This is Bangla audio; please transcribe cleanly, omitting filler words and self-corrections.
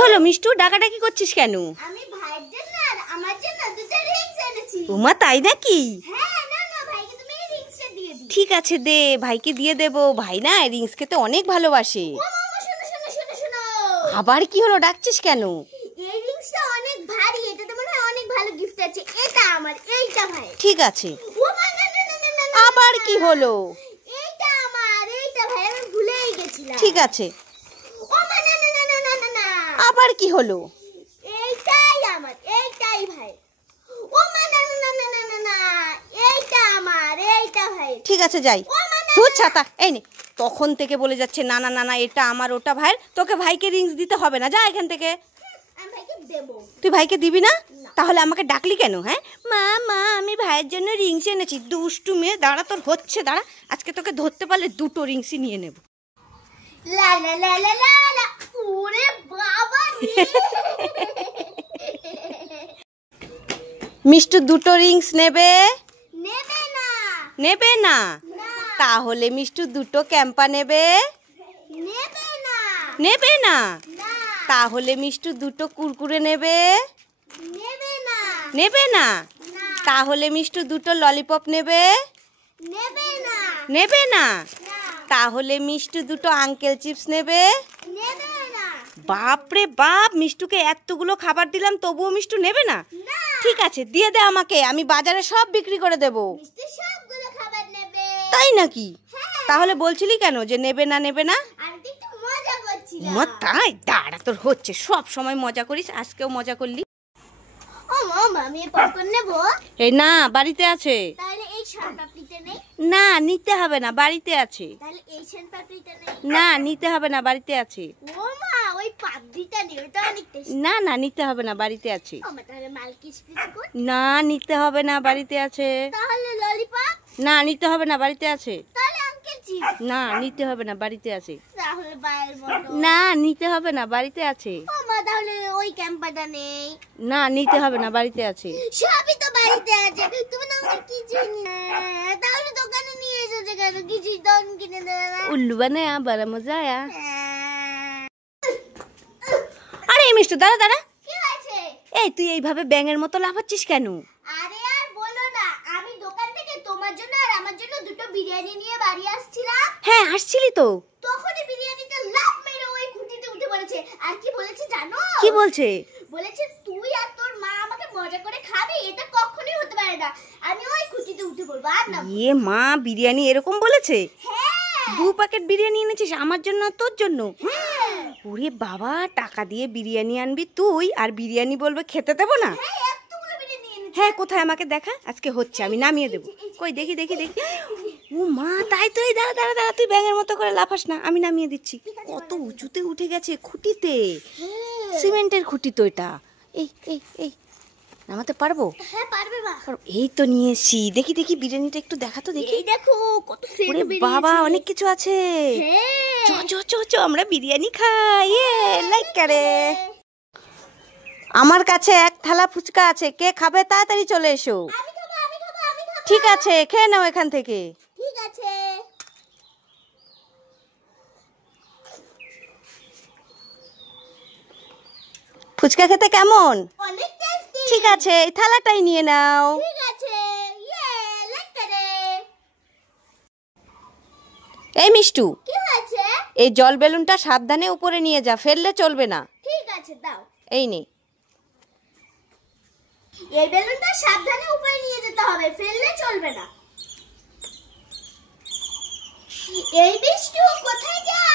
হলো মিষ্টু, ডাকাডাকি করছিস কেন? আমি ভাইয়ের জন্য আর আমার জন্য দুটো রিংস এনেছি। ওমা তাই নাকি? হ্যাঁ, না না ভাইকে তুমি এই রিংসটা দিয়ে দিও। ঠিক আছে দে, ভাইকে দিয়ে দেবো। ভাই না রিংস খেতে অনেক ভালোবাসে। ও মামা শোনো শোনো শোনো শোনো। আবার কি হলো, ডাকছিস কেন? এই রিংসটা অনেক ভারী, এটাতে মনে হয় অনেক ভালো গিফট আছে। এটা আমার, এইটা ভাই। ঠিক আছে। ও মা না না না না না। আবার কি হলো? এইটা আমার, এইটা ভাই, আমি ভুলেই গেছিলাম। ঠিক আছে। ও মা না না না না না না। আবার কি হলো? এইটাই আমার, এইটাই ভাই। ও মা না না না না না না। এইটা আমার, এইটা ভাই। ঠিক আছে যাই। তুই ছাতা এই নে। তখন থেকে বলে যাচ্ছে না না না না, এটা আমার ওটা ভাইয়ের। তোকে ভাইকে রিংস দিতে হবে না, যা এখান থেকে। আমি ভাইকে দেব। তুই ভাইকে দিবি না? তাহলে আমাকে ডাকলি কেন? হ্যাঁ মা মা, আমি ভাইয়ের জন্য রিংস এনেছি। দুষ্টু মেয়ে, দাঁড়া তোর হচ্ছে, দাঁড়া। আজকে তোকে ধরতে পারলে দুটো রিংসই নিয়ে নেব। লা লা লা লা লা লা। ওরে বাবা রে। মিষ্টু দুটো রিংস নেবে? নেবে না। নেবে না? না। তাহলে মিষ্টু দুটো ক্যাম্পা নেবে? নেবে না। নেবে না? না। তাহলে মিষ্টু দুটো কুরকুরে নেবে? নেবে না। নেবে না? না। তাহলে মিষ্টু দুটো ললিপপ নেবে? নেবে না। নেবে না? না। তাহলে মিষ্টু দুটো আঙ্কেল চিপস নেবে? নেবে না। বাপরে বাপ, মিষ্টুকে এতগুলো খাবার দিলাম তবুও মিষ্টু নেবে না? না। ঠিক আছে, দিয়ে দে আমাকে, আমি বাজারে সব বিক্রি করে দেব। মিষ্টি সবগুলো খাবার নেবে। তাই নাকি? হ্যাঁ। তাহলে বলছিলি কেন যে নেবে না নেবে না? আমি তো একটু মজা করছিলাম। তাই দাঁড়া, তোর হচ্ছে, সব সময় মজা করিস, আজকেও মজা করলি। ও মামা, আমি পপকর্ন নেব। এই না, বাড়িতে আছে। তাহলে এই শনপাপড়িটা নেই? না নিতে হবে না, বাড়িতে আছে। তাহলে এই শনপাপড়িটা নেই? না নিতে হবে না, বাড়িতে আছে। ও মা, ওই পাপড়িটা নেই, ওটা অনেক টেস্টি। না না নিতে হবে না, বাড়িতে আছে। ও মা, তাহলে মালকিস বিস্কুট? না নিতে হবে না, বাড়িতে আছে। তাহলে ললিপপ? না নিতে হবে না, বাড়িতে আছে। তাহলে আঙ্কেল চিপস? না নিতে হবে না, বাড়িতে আছে। তাহলে বায়ের বড়? না নিতে হবে না, বাড়িতে আছে। ও মা, তাহলে ওই ক্যাম্পাটা নেই? না নিতে হবে না, বাড়িতে আছে। সবই তো বাড়িতে আছে, তুমি তো আমাকে কিছুই তাহলে দোকানে নিয়ে এসেছে কেন? কিছুই তো কিনে দেবে না। উল্লু বানায়া বড় মজা আয়া। আরে এই মিষ্টু, দাঁড়া দাঁড়া। কি হয়েছে? এই তুই এইভাবে ব্যাঙের মতো লাফাচ্ছিস কেন? আরে আর বলো না, আমি দোকান থেকে তোমার জন্য আর আমার জন্য দুটো বিরিয়ানি নিয়ে বাড়ি আসছিলাম। হ্যাঁ আসছিলি তো। তখনই বিরিয়ানিটা লাফ মেরে ওই খুঁটিতে উঠে পড়েছে। আর কি বলেছে জানো? কি বলছে? বলেছে তুই আর তোর মা আমাকে মজা করে খাবি, এটা কখনোই হতে পারে না। আমি ওই খুঁটিতে উঠে পড়বো আর না। ইয়ে মা, বিরিয়ানি এরকম বলেছে? হ্যাঁ। 2 প্যাকেট বিরিয়ানি এনেছিস আমার জন্য আর তোর জন্য? হ্যাঁ। ওরে বাবা, টাকা দিয়ে বিরিয়ানি আনবি তুই, আর বিরিয়ানি বলবে খেতে দেবো না? হ্যাঁ, এতগুলো বিরিয়ানি এনেছি। হ্যাঁ কোথায় আমাকে দেখা, আজকে হচ্ছে, আমি নামিয়ে দেবো। কই দেখি দেখি দেখি। ও মা, তাই তো। এই দাঁড়া দাঁড়া দাঁড়া, তুই ব্যাঙের মতো করে লাফাস না, আমি নামিয়ে দিচ্ছি। কত উঁচুতে উঠে গেছে, খুঁটিতে। সিমেন্টের খুঁটি তো এটা। এই এই এই নামাতে পারবো? হ্যাঁ পারবে মা। এই তো নিয়ে এসছি, দেখি দেখি বিরিয়ানিটা একটু দেখা তো দেখি। এই দেখো কত সেট ওরে বেরিয়েছে। বাবা, অনেক কিছু আছে। হ্যাঁ। চ চ চ চ, আমরা বিরিয়ানি খাই। লাইক করে। আমার কাছে এক থালা ফুচকা আছে, কে খাবে তাড়াতাড়ি চলে এসো। আমি খাবো আমি খাবো আমি খাবো। ঠিক আছে, খেয়ে নাও এখান থেকে। ঠিক আছে। ফুচকা খেতে কেমন? অনেক টেস্টি। ঠিক আছে, এই থালাটাই নিয়ে নাও। ঠিক আছে। ইয়ে, লাইক করে। এই মিষ্টু, কি হয়েছে? এই জল বেলুনটা সাবধানে উপরে নিয়ে যা, ফেললে চলবে না। ঠিক আছে, দাও। এই নে। এই বেলুনটা সাবধানে উপরে নিয়ে যেতে হবে, ফেললে চলবে না। এই বিষ্টু কোথায় যাও?